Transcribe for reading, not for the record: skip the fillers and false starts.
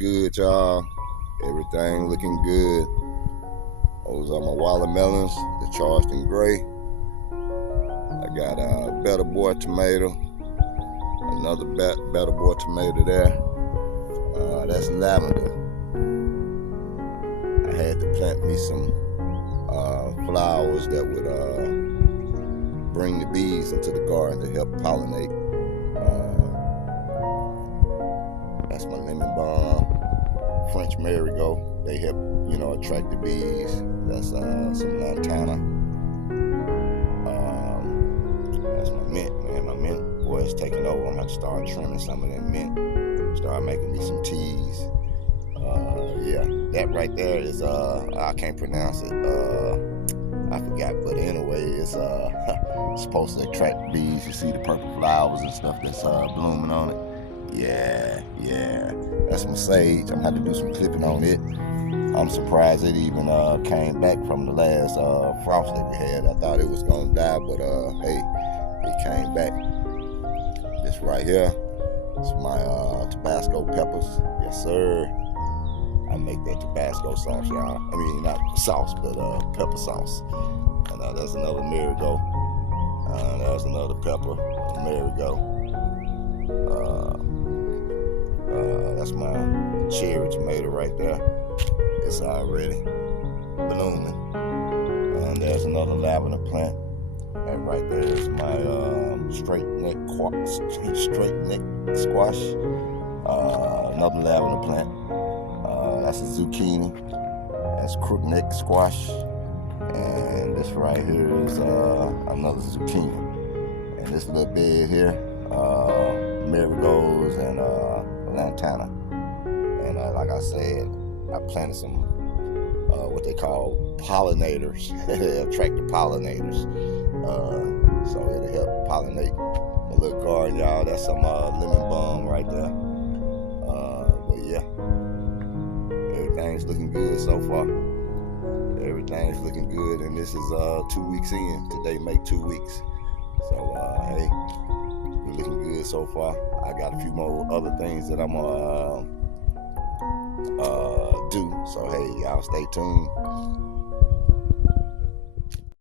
good, y'all. Everything looking good. Those are my watermelons, the Charleston Gray. I got a Better Boy tomato, another Better Boy tomato there. That's lavender. I had to plant me some flowers that would bring the bees into the garden to help pollinate. That's my lemon balm, French marigold. They help, attract the bees. That's some lantana. That's my mint, man. My mint boy is taking over. I'm gonna have to start trimming some of that mint. Start making me some teas. Yeah, that right there is I can't pronounce it. I forgot, but anyway, it's supposed to attract bees. You see the purple flowers and stuff that's blooming on it. Yeah, that's my sage. I'm gonna have to do some clipping on it. I'm surprised it even came back from the last frost that we had. I thought it was gonna die, but hey, it came back. This right here is my Tabasco peppers. Yes, sir. I make that Tabasco sauce, y'all. I mean, not sauce, but pepper sauce. And there's another marigold. There's another pepper, marigold. That's my cherry tomato right there. It's already blooming. And there's another lavender plant. And right there is my straight neck squash. Another lavender plant. That's a zucchini. That's crookneck squash. And this right here is another zucchini. And this little bed here, marigolds and lantana. And like I said, I planted some what they call pollinators. Attract the pollinators. So it'll help pollinate my little garden, y'all. That's some lemon balm right there. But yeah, everything's looking good so far. Everything's looking good, and this is 2 weeks in. Today make 2 weeks. So hey, we're looking good so far. I got a few more other things that I'm gonna do. So hey, y'all stay tuned.